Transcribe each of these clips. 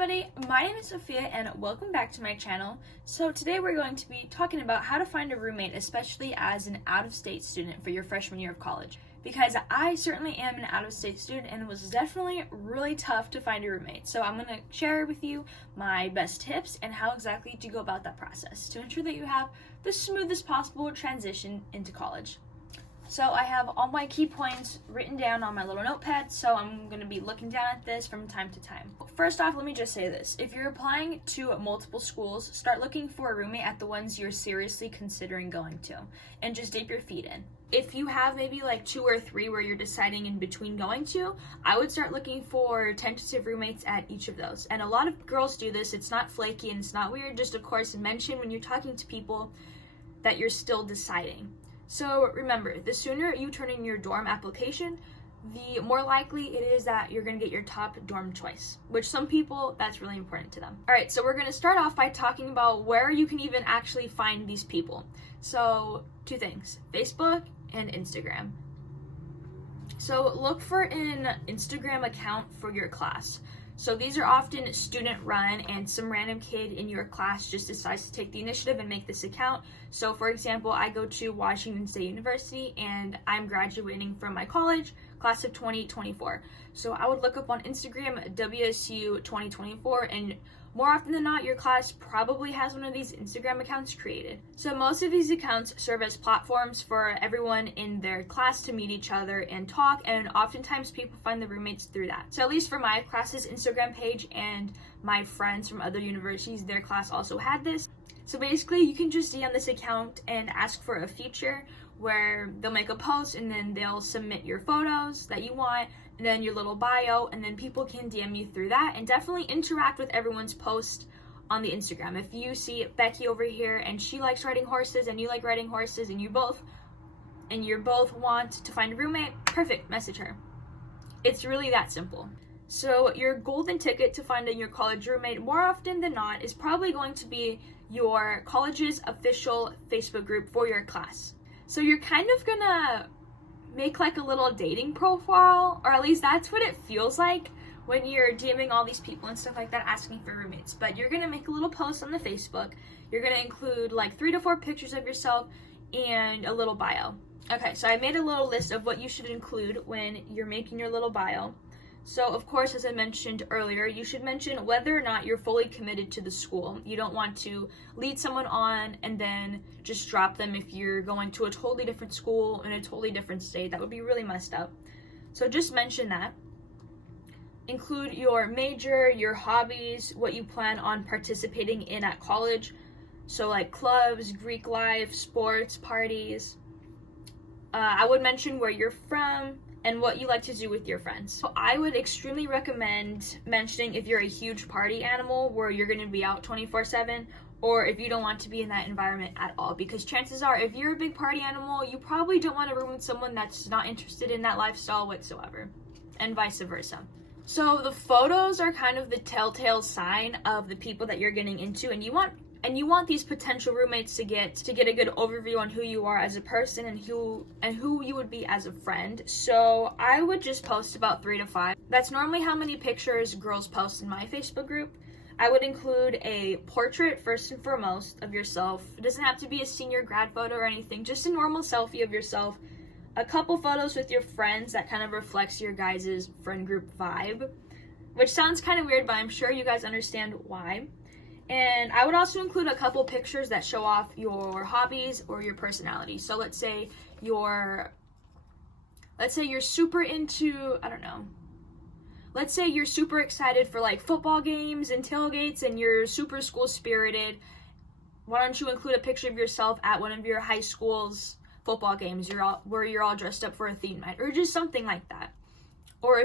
everybody, my name is Sophia and welcome back to my channel. So today we're going to be talking about how to find a roommate, especially as an out-of-state student for your freshman year of college. Because I certainly am an out-of-state student and it was definitely really tough to find a roommate. So I'm going to share with you my best tips and how exactly to go about that process to ensure that you have the smoothest possible transition into college. So I have all my key points written down on my little notepad, so I'm going to be looking down at this from time to time. First off, let me just say this. If you're applying to multiple schools, start looking for a roommate at the ones you're seriously considering going to, and just dip your feet in. If you have maybe like 2 or 3 where you're deciding in between going to, I would start looking for tentative roommates at each of those. And a lot of girls do this. It's not flaky and it's not weird. Just of course mention when you're talking to people that you're still deciding. So remember, the sooner you turn in your dorm application, the more likely it is that you're going to get your top dorm choice, which some people, that's really important to them. All right, so we're going to start off by talking about where you can even actually find these people. So 2 things, Facebook and Instagram. So look for an Instagram account for your class. So these are often student run and some random kid in your class just decides to take the initiative and make this account. So for example, I go to Washington State University and I'm graduating from my college, class of 2024. So I would look up on Instagram WSU 2024 and more often than not, your class probably has one of these Instagram accounts created. So most of these accounts serve as platforms for everyone in their class to meet each other and talk, and oftentimes people find the roommates through that. So at least for my class's Instagram page and my friends from other universities, their class also had this. So basically, you can just DM this account and ask for a feature where they'll make a post and then they'll submit your photos that you want and then your little bio, and then people can DM you through that, and definitely interact with everyone's post on the Instagram. If you see Becky over here and she likes riding horses and you like riding horses and you both want to find a roommate, perfect, message her. It's really that simple. So your golden ticket to finding your college roommate more often than not is probably going to be your college's official Facebook group for your class. So you're kind of gonna make like a little dating profile, or at least that's what it feels like when you're DMing all these people and stuff like that asking for roommates. But you're gonna make a little post on the Facebook. You're gonna include like 3 to 4 pictures of yourself and a little bio. Okay, so I made a little list of what you should include when you're making your little bio. So of course, as I mentioned earlier, you should mention whether or not you're fully committed to the school. You don't want to lead someone on and then just drop them if you're going to a totally different school in a totally different state. That would be really messed up. So just mention that. Include your major, your hobbies, what you plan on participating in at college. So like clubs, Greek life, sports, parties. I would mention where you're from and what you like to do with your friends. So I would extremely recommend mentioning if you're a huge party animal where you're going to be out 24/7, or if you don't want to be in that environment at all, because chances are if you're a big party animal, you probably don't want to room with someone that's not interested in that lifestyle whatsoever, and vice versa. So the photos are kind of the telltale sign of the people that you're getting into, and you want these potential roommates to get a good overview on who you are as a person and who you would be as a friend. So I would just post about 3 to 5. That's normally how many pictures girls post in my Facebook group. I would include a portrait first and foremost of yourself. It doesn't have to be a senior grad photo or anything, just a normal selfie of yourself. A couple photos with your friends that kind of reflects your guys' friend group vibe, which sounds kind of weird, but I'm sure you guys understand why. And I would also include a couple pictures that show off your hobbies or your personality. So let's say you're super into, I don't know. Let's say you're super excited for like football games and tailgates and you're super school spirited. Why don't you include a picture of yourself at one of your high school's football games where you're all dressed up for a theme night, or just something like that. Or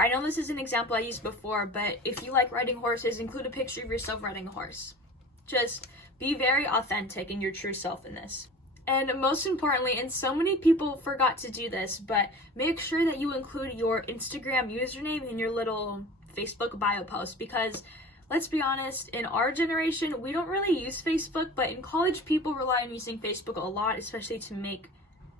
I know this is an example I used before, but if you like riding horses, include a picture of yourself riding a horse. Just be very authentic in your true self in this. And most importantly, and so many people forgot to do this, but make sure that you include your Instagram username in your little Facebook bio post, because let's be honest, in our generation, we don't really use Facebook, but in college, people rely on using Facebook a lot, especially to make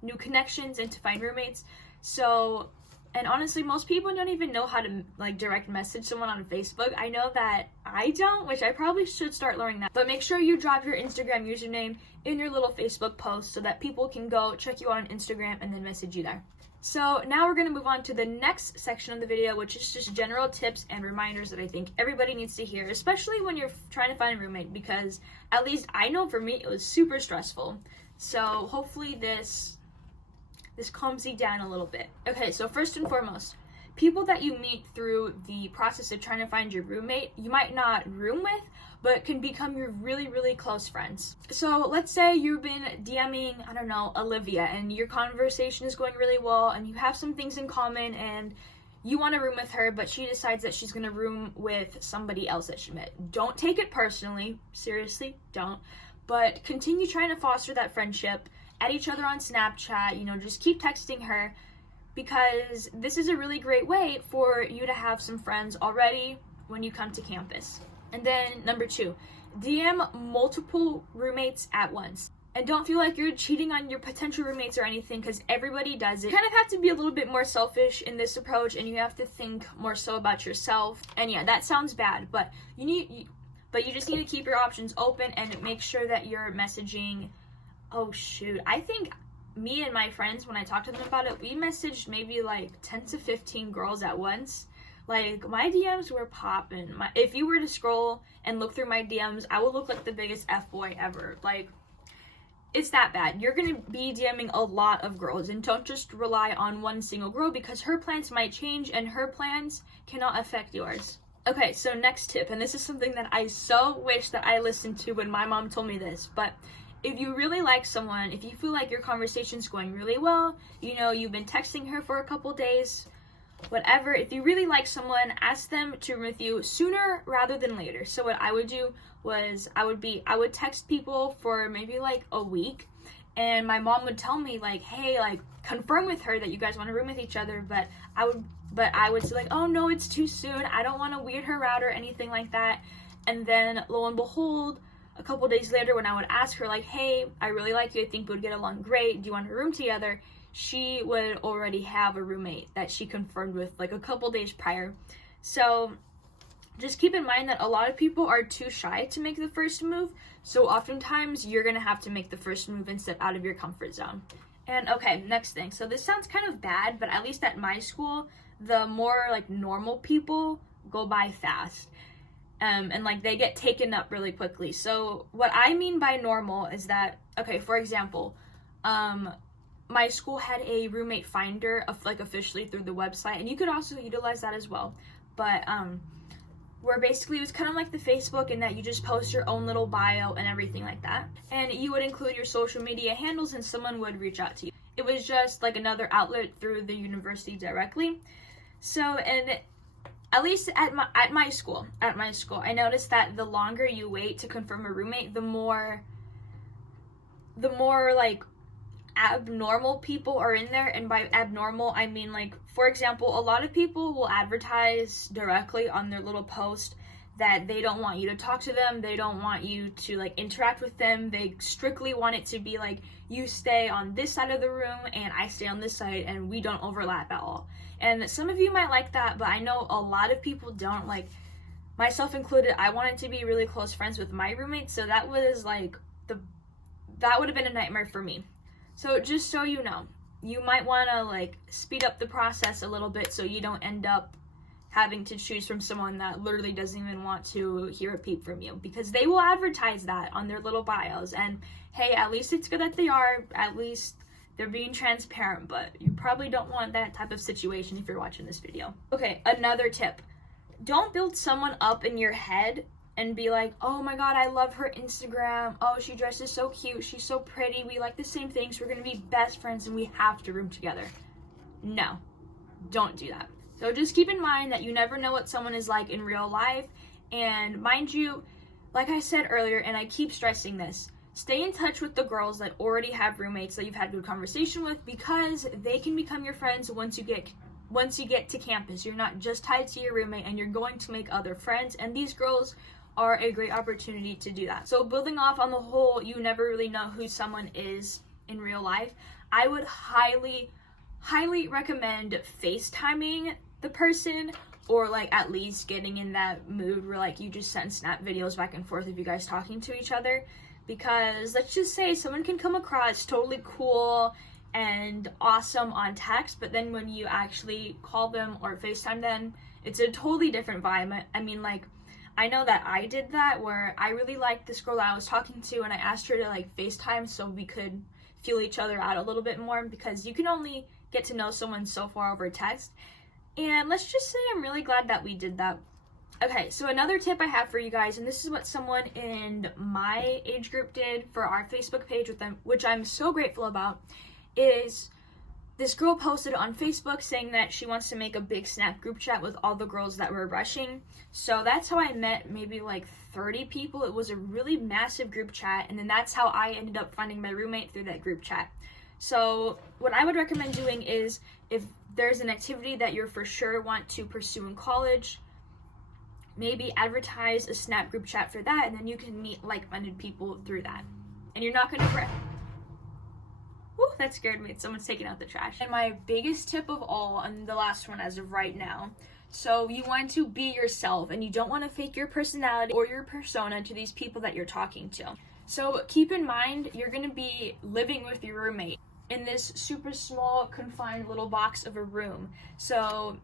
new connections and to find roommates. So And honestly, most people don't even know how to like direct message someone on Facebook. I know that I don't, which I probably should start learning that. But make sure you drop your Instagram username in your little Facebook post so that people can go check you out on Instagram and then message you there. So now we're going to move on to the next section of the video, which is just general tips and reminders that I think everybody needs to hear, especially when you're trying to find a roommate, because at least I know for me it was super stressful. So hopefully this calms you down a little bit. Okay, so first and foremost, people that you meet through the process of trying to find your roommate, you might not room with, but can become your really, really close friends. So let's say you've been DMing, I don't know, Olivia, and your conversation is going really well, and you have some things in common, and you want to room with her, but she decides that she's going to room with somebody else that she met. Don't take it personally. Seriously, don't. But continue trying to foster that friendship. Add each other on Snapchat, just keep texting her, because this is a really great way for you to have some friends already when you come to campus. And then number 2, DM multiple roommates at once. And don't feel like you're cheating on your potential roommates or anything, because everybody does it. You kind of have to be a little bit more selfish in this approach, and you have to think more so about yourself. And yeah, that sounds bad, but you just need to keep your options open and make sure that you're messaging. Oh shoot, I think me and my friends, when I talked to them about it, we messaged maybe like 10 to 15 girls at once. Like, my DMs were popping. If you were to scroll and look through my DMs, I would look like the biggest F-boy ever. Like, it's that bad. You're gonna be DMing a lot of girls, and don't just rely on one single girl, because her plans might change and her plans cannot affect yours. Okay, so next tip, and this is something that I so wish that I listened to when my mom told me this, but if you really like someone, if you feel like your conversation's going really well, you've been texting her for a couple days, whatever, if you really like someone, ask them to room with you sooner rather than later. So what I would do was I would text people for maybe like a week, and my mom would tell me like, hey, like, confirm with her that you guys want to room with each other, but I would say like, oh no, it's too soon, I don't want to weird her out or anything like that. And then lo and behold, a couple days later, when I would ask her like, hey, I really like you, I think we would get along great, do you want to room together, she would already have a roommate that she confirmed with like a couple days prior. So just keep in mind that a lot of people are too shy to make the first move, so oftentimes you're gonna have to make the first move and step out of your comfort zone. And okay, next thing, so this sounds kind of bad, but at least at my school, the more like normal people go by fast. And like they get taken up really quickly. So what I mean by normal is that, okay, for example, my school had a roommate finder of like officially through the website, and you could also utilize that as well. But where basically it was kind of like the Facebook, in that you just post your own little bio and everything like that, and you would include your social media handles, and someone would reach out to you. It was just like another outlet through the university directly. So, and at least at my school, I noticed that the longer you wait to confirm a roommate, the more like abnormal people are in there. And by abnormal, I mean, like, for example, a lot of people will advertise directly on their little post that they don't want you to talk to them, they don't want you to like interact with them, they strictly want it to be like, you stay on this side of the room and I stay on this side and we don't overlap at all. And some of you might like that, but I know a lot of people don't, like myself included. I wanted to be really close friends with my roommate, so that was like that would have been a nightmare for me. So just so you know, you might want to like speed up the process a little bit so you don't end up having to choose from someone that literally doesn't even want to hear a peep from you, because they will advertise that on their little bios. And hey, at least it's good that they are, at least they're being transparent, but you probably don't want that type of situation if you're watching this video. Okay, another tip. Don't build someone up in your head and be like, oh my god, I love her Instagram, oh, she dresses so cute, she's so pretty, we like the same things, we're gonna be best friends and we have to room together. No, don't do that. So just keep in mind that you never know what someone is like in real life, and mind you, like I said earlier, and I keep stressing this, stay in touch with the girls that already have roommates that you've had good conversation with, because they can become your friends once you get to campus. You're not just tied to your roommate, and you're going to make other friends, and these girls are a great opportunity to do that. So building off on the whole, you never really know who someone is in real life, I would highly highly recommend FaceTiming the person, or like at least getting in that mood where like you just send snap videos back and forth of you guys talking to each other, because let's just say someone can come across totally cool and awesome on text, but then when you actually call them or FaceTime them, it's a totally different vibe. I mean, like, I know that I did that where I really liked this girl that I was talking to, and I asked her to like FaceTime so we could feel each other out a little bit more, because you can only get to know someone so far over text. And let's just say I'm really glad that we did that. Okay, so another tip I have for you guys, and this is what someone in my age group did for our Facebook page with them, which I'm so grateful about, is this girl posted on Facebook saying that she wants to make a big Snap group chat with all the girls that were rushing. So that's how I met maybe like 30 people. It was a really massive group chat, and then that's how I ended up finding my roommate, through that group chat. So what I would recommend doing is, if there's an activity that you're for sure want to pursue in college, maybe advertise a Snap group chat for that, and then you can meet like-minded people through that. And you're not going to Whew, that scared me. Someone's taking out the trash. And my biggest tip of all, and the last one as of right now, so you want to be yourself, and you don't want to fake your personality or your persona to these people that you're talking to. So keep in mind, you're going to be living with your roommate in this super small, confined little box of a room. So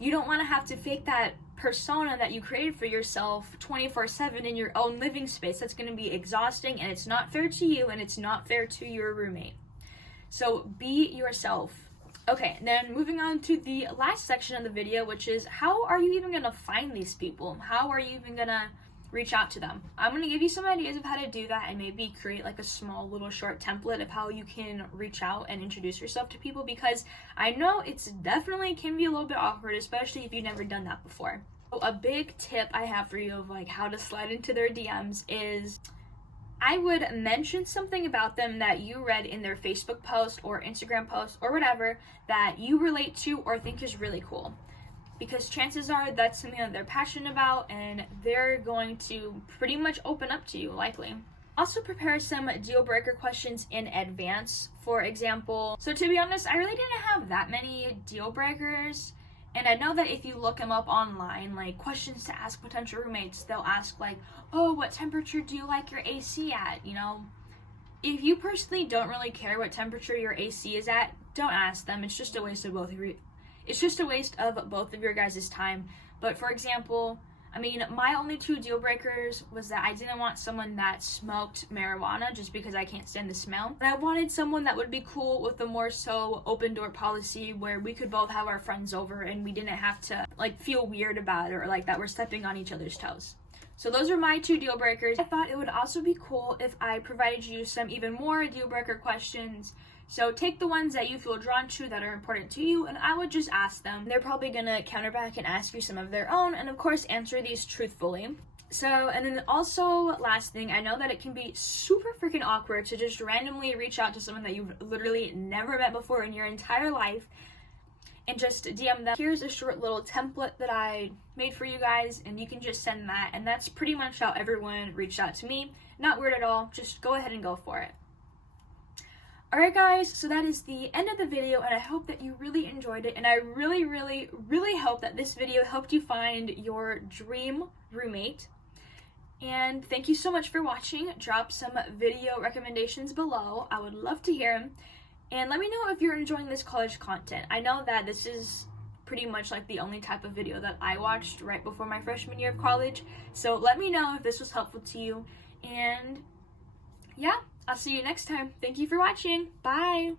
you don't want to have to fake that persona that you created for yourself 24/7 in your own living space. That's going to be exhausting, and it's not fair to you, and it's not fair to your roommate. So be yourself. Okay, then moving on to the last section of the video, which is, how are you even going to find these people? How are you even going to reach out to them? I'm going to give you some ideas of how to do that, and maybe create like a small little short template of how you can reach out and introduce yourself to people, because I know it's definitely can be a little bit awkward, especially if you've never done that before. So a big tip I have for you of like how to slide into their DMs is, I would mention something about them that you read in their Facebook post or Instagram post or whatever that you relate to or think is really cool. Because chances are that's something that they're passionate about, and they're going to pretty much open up to you, likely. Also prepare some deal breaker questions in advance. For example, so to be honest, I really didn't have that many deal breakers. And I know that if you look them up online, like questions to ask potential roommates, they'll ask like, oh, what temperature do you like your AC at? You know, if you personally don't really care what temperature your AC is at, don't ask them. It's just a waste of both of you. It's just a waste of both of your guys' time. But for example, I mean, my only 2 deal breakers was that I didn't want someone that smoked marijuana, just because I can't stand the smell. And I wanted someone that would be cool with a more so open door policy, where we could both have our friends over and we didn't have to like feel weird about it, or like that we're stepping on each other's toes. So those are my 2 deal breakers. I thought it would also be cool if I provided you some even more deal breaker questions. So take the ones that you feel drawn to, that are important to you, and I would just ask them. They're probably gonna counter back and ask you some of their own, and of course answer these truthfully. So, and then also, last thing, I know that it can be super freaking awkward to just randomly reach out to someone that you've literally never met before in your entire life and just DM them. Here's a short little template that I made for you guys, and you can just send that, and that's pretty much how everyone reached out to me. Not weird at all, just go ahead and go for it. Alright guys, so that is the end of the video, and I hope that you really enjoyed it, and I really, really, really hope that this video helped you find your dream roommate. And thank you so much for watching. Drop some video recommendations below. I would love to hear them. And let me know if you're enjoying this college content. I know that this is pretty much like the only type of video that I watched right before my freshman year of college. So let me know if this was helpful to you. And yeah, I'll see you next time. Thank you for watching. Bye!